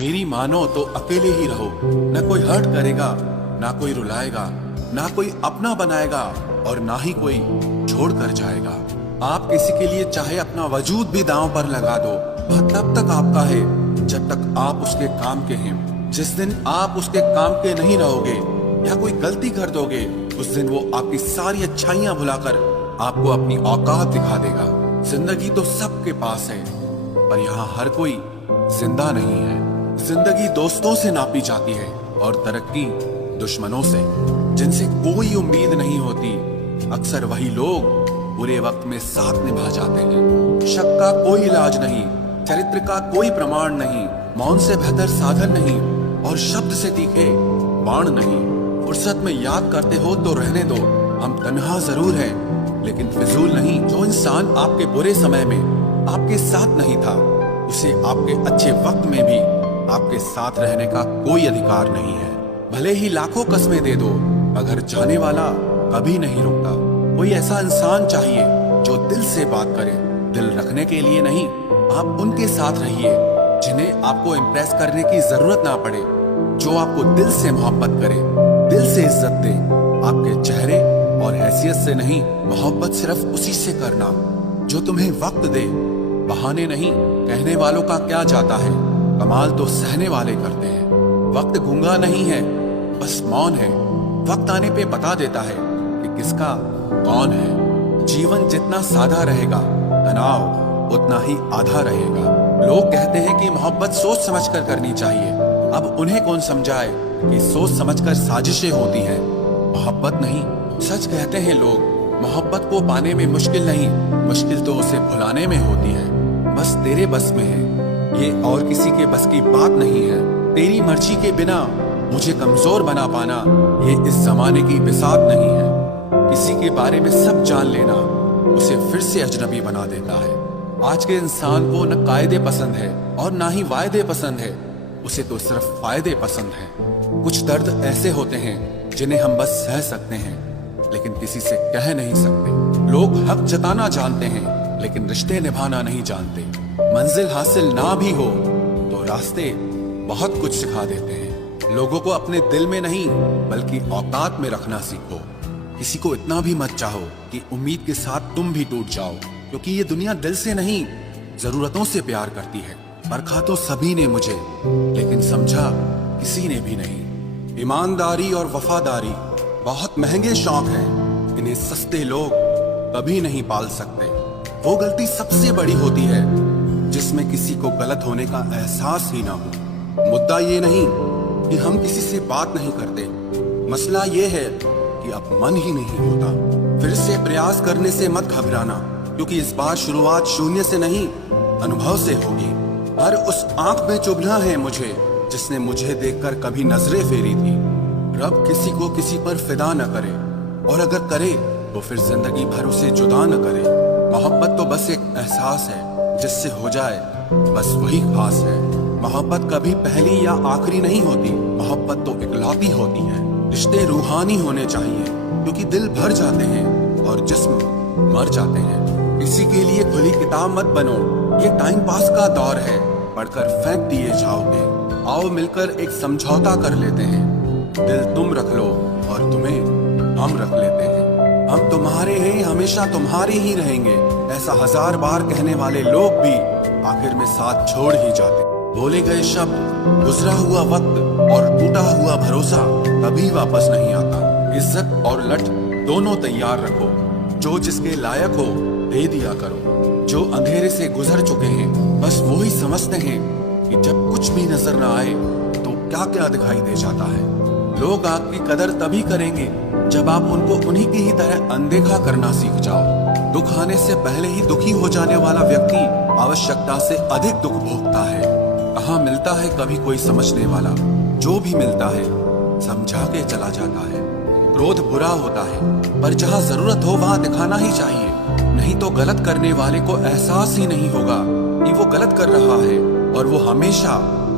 मेरी मानो तो अकेले ही रहो, न कोई हर्ट करेगा, ना कोई रुलाएगा, ना कोई अपना बनाएगा और ना ही कोई छोड़ कर जाएगा। आप किसी के लिए चाहे अपना वजूद भी दांव पर लगा दो, वह तब तक आपका है जब तक आप उसके काम के हैं। जिस दिन आप उसके काम के नहीं रहोगे या कोई गलती कर दोगे, उस दिन वो आपकी सारी अच्छाइयां भुलाकर आपको अपनी औकात दिखा देगा। जिंदगी तो सबके पास है, पर यहाँ हर कोई जिंदा नहीं है। जिंदगी दोस्तों से नापी जाती है और तरक्की दुश्मनों से, जिनसे कोई उम्मीद नहीं होती। अक्सर वही लोग बुरे वक्त में साथ निभा जाते हैं। शक का कोई इलाज नहीं, चरित्र का कोई प्रमाण नहीं, मौन से बेहतर साधन नहीं और शब्द से तीखे बाण नहीं। फुर्सत में याद करते हो तो रहने दो, हम तन्हा जरूर हैं लेकिन फिजूल नहीं। जो इंसान आपके बुरे समय में आपके साथ नहीं था, उसे आपके अच्छे वक्त में भी आपके साथ रहने का कोई अधिकार नहीं है। भले ही लाखों कस्में दे दो, मगर जाने वाला कभी नहीं रुकता। कोई ऐसा इंसान चाहिए जो दिल से बात करे, दिल रखने के लिए नहीं। आप उनके साथ रहिए जिन्हें आपको इम्प्रेस करने की जरूरत ना पड़े, जो आपको दिल से मोहब्बत करे, दिल से इज्जत दे। आपके चेहरे और हैसियत से नहीं, मोहब्बत सिर्फ उसी से करना जो तुम्हें वक्त दे। बहाने नहीं, कहने वालों का क्या जाता है, कमाल तो सहने वाले करते हैं। वक्त गूंगा नहीं है, बस मौन है। वक्त आने पे बता देता है कि किसका कौन है। जीवन जितना सादा रहेगा, तनाव उतना ही आधा रहेगा। लोग कहते हैं कि मोहब्बत सोच समझकर करनी चाहिए। अब उन्हें कौन समझाए कि सोच समझकर साजिशें होती हैं, मोहब्बत नहीं। सच कहते हैं लोग, मोहब्बत को पाने में मुश्किल नहीं, मुश्किल तो उसे भुलाने में होती है। बस तेरे बस में है ये, और किसी के बस की बात नहीं है। तेरी मर्जी के बिना मुझे कमजोर बना पाना, ये इस जमाने की बिसात नहीं है। किसी के बारे में सब जान लेना उसे फिर से अजनबी बना देता है। आज के इंसान को न कायदे पसंद है और ना ही वायदे पसंद है, उसे तो सिर्फ फायदे पसंद है। कुछ दर्द ऐसे होते हैं जिन्हें हम बस सह सकते हैं, लेकिन किसी से कह नहीं सकते। लोग हक जताना जानते हैं लेकिन रिश्ते निभाना नहीं जानते। मंजिल हासिल ना भी हो तो रास्ते बहुत कुछ सिखा देते हैं। लोगों को अपने दिल में नहीं बल्कि औकात में रखना सीखो। किसी को इतना भी मत चाहो कि उम्मीद के साथ तुम भी टूट जाओ, क्योंकि ये दुनिया दिल से नहीं जरूरतों से प्यार करती है। परखा तो सभी ने मुझे, लेकिन समझा किसी ने भी नहीं। ईमानदारी और वफादारी बहुत महंगे शौक हैं, इन्हें सस्ते लोग कभी नहीं पाल सकते। वो गलती सबसे बड़ी होती है जिसमें किसी को गलत होने का एहसास ही ना हो। मुद्दा ये नहीं कि हम किसी से बात नहीं करते, मसला ये है कि अब मन ही नहीं होता। फिर से प्रयास करने से मत घबराना, क्योंकि इस बार शुरुआत शून्य से नहीं, अनुभव से होगी। हर उस आंख में चुभना है मुझे जिसने मुझे देखकर कभी नजरें फेरी थी। रब किसी को किसी पर फिदा न करे, और अगर करे तो फिर जिंदगी भर उसे जुदा न करे। मोहब्बत तो बस एक एहसास है, जिससे हो जाए बस वही खास है। मोहब्बत कभी पहली या आखिरी नहीं होती, मोहब्बत तो इकलौती होती है। रिश्ते रूहानी होने चाहिए, क्योंकि दिल भर जाते हैं और जिस्म मर जाते हैं। किसी के लिए खुली किताब मत बनो, ये टाइम पास का दौर है, पढ़कर फेंक दिए जाओगे। आओ मिलकर एक समझौता कर लेते हैं, दिल तुम रख लो और तुम्हें हम रख लेते हैं। हम तुम्हारे हैं, हमेशा तुम्हारे ही रहेंगे, ऐसा 1000 बार कहने वाले लोग भी आखिर में साथ छोड़ ही जाते। बोले गए शब्द, गुजरा हुआ वक्त और टूटा हुआ भरोसा कभी वापस नहीं आता। इज्जत और लट दोनों तैयार रखो, जो जिसके लायक हो दे दिया करो। जो अंधेरे से गुजर चुके हैं बस वो ही समझते हैं कि जब कुछ भी नजर न आए तो क्या क्या दिखाई दे जाता है। लोग आपकी कदर तभी करेंगे जब आप उनको उन्हीं की ही तरह अनदेखा करना सीख जाओ। दुख आने से पहले ही दुखी हो जाने वाला व्यक्ति आवश्यकता से अधिक दुख भोगता है। कहाँ मिलता है कभी कोई समझने वाला, जो भी मिलता है समझा के चला जाता है। क्रोध बुरा होता है, पर जहाँ जरूरत हो वहाँ दिखाना ही चाहिए, नहीं तो गलत करने वाले को एहसास ही नहीं होगा कि वो गलत कर रहा है, और वो हमेशा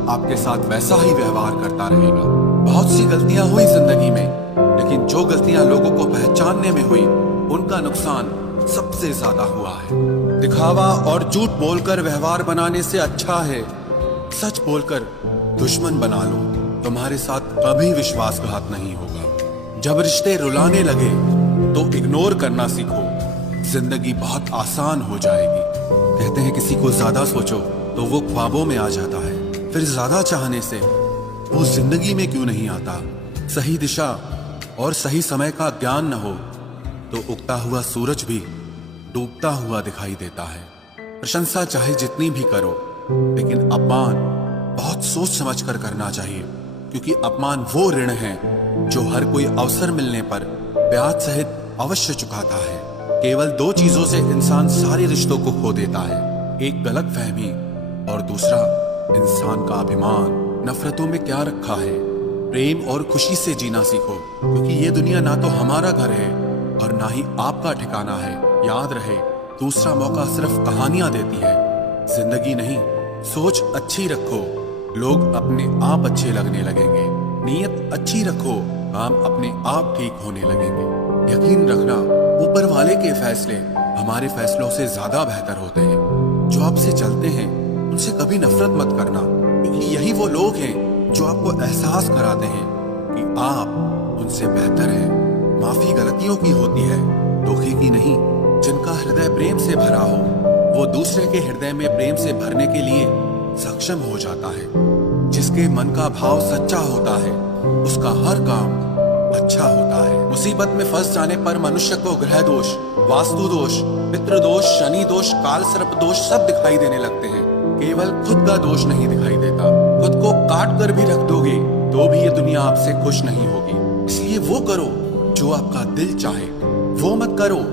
आपके साथ वैसा ही व्यवहार करता रहेगा। बहुत सी गलतियां हुई जिंदगी में, लेकिन जो गलतियां लोगों को पहचानने में हुई, उनका नुकसान सबसे ज्यादा हुआ है। दिखावा और झूठ बोलकर व्यवहार बनाने से अच्छा है सच बोलकर दुश्मन बना लो, तुम्हारे साथ कभी विश्वासघात नहीं होगा। जब रिश्ते रुलाने लगे तो इग्नोर करना सीखो, जिंदगी बहुत आसान हो जाएगी। कहते हैं किसी को ज्यादा सोचो तो वो ख्वाबों में आ जाता है, फिर ज्यादा चाहने से वो जिंदगी में क्यों नहीं आता। सही दिशा और सही समय का ज्ञान न हो तो उगता हुआ सूरज भी डूबता हुआ दिखाई देता है। प्रशंसा चाहे जितनी भी करो, लेकिन अपमान बहुत सोच समझ कर करना चाहिए, क्योंकि अपमान वो ऋण है जो हर कोई अवसर मिलने पर ब्याज सहित अवश्य चुकाता है। केवल दो चीजों से इंसान सारे रिश्तों को खो देता है, एक गलतफहमी और दूसरा इंसान का अभिमान। नफरतों में क्या रखा है, प्रेम और खुशी से जीना सीखो, क्योंकि ये दुनिया ना तो हमारा घर है और ना ही आपका ठिकाना है। याद रहे, दूसरा मौका सिर्फ कहानियां देती है, जिंदगी नहीं। सोच अच्छी रखो, लोग अपने आप अच्छे लगने लगेंगे। नीयत अच्छी रखो, काम अपने आप ठीक होने लगेंगे। यकीन रखना, ऊपर वाले के फैसले हमारे फैसलों से ज्यादा बेहतर होते हैं। जो आपसे चलते हैं उनसे कभी नफरत मत करना, क्योंकि यही वो लोग हैं जो आपको एहसास कराते हैं कि आप उनसे बेहतर हैं। माफी गलतियों की होती है, धोखे की नहीं। जिनका हृदय प्रेम से भरा हो वो दूसरे के हृदय में प्रेम से भरने के लिए सक्षम हो जाता है। जिसके मन का भाव सच्चा होता है उसका हर काम अच्छा होता है। मुसीबत में फंस जाने पर मनुष्य को ग्रह दोष, वास्तु दोष, पितृ दोष, शनि दोष, काल सर्प दोष सब दिखाई देने लगते हैं। केवल खुद का दोष नहीं दिखाई देता। खुद को काट कर भी रख दोगे तो भी ये दुनिया आपसे खुश नहीं होगी। इसलिए वो करो जो आपका दिल चाहे, वो मत करो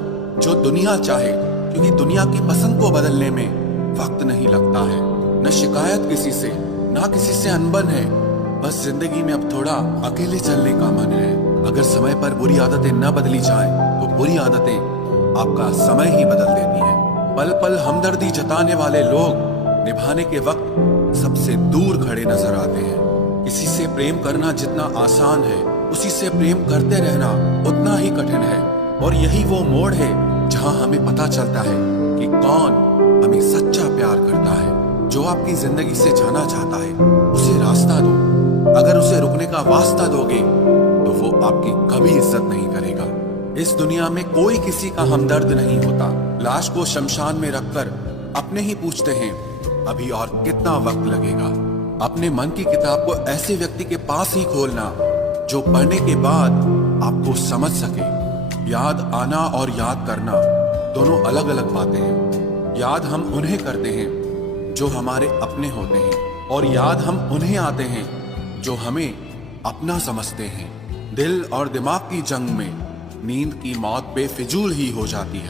जो दुनिया चाहे, क्योंकि दुनिया की पसंद को बदलने में वक्त नहीं लगता है। न शिकायत किसी से, ना किसी से अनबन है, बस जिंदगी में अब थोड़ा अकेले चलने का मन है। अगर समय पर बुरी आदतें न बदली जाएं, तो बुरी आदतें आपका समय ही बदल देती हैं। पल पल हमदर्दी जताने वाले लोग निभाने के वक्त सबसे दूर खड़े नजर आते हैं। किसी से प्रेम करना जितना आसान है, उसी से प्रेम करते रहना उतना ही कठिन है। और यही वो मोड़ है जहां हमें पता चलता है कि कौन हमें सच्चा प्यार करता है। जो आपकी जिंदगी से जाना चाहता है उसे रास्ता दो। अगर उसे रुकने का वास्ता दोगे तो वो आपकी कभी इज्जत नहीं करेगा। इस दुनिया में कोई किसी का हमदर्द नहीं होता। लाश को शमशान में रखकर अपने ही पूछते हैं अभी और कितना वक्त लगेगा। अपने मन की किताब को ऐसे व्यक्ति के पास ही खोलना जो पढ़ने के बाद आपको समझ सके। याद आना और याद करना दोनों अलग अलग बातें हैं। याद हम उन्हें करते हैं जो हमारे अपने होते हैं, और याद हम उन्हें आते हैं जो हमें अपना समझते हैं। दिल और दिमाग की जंग में नींद की मौत बेफिजूल ही हो जाती है।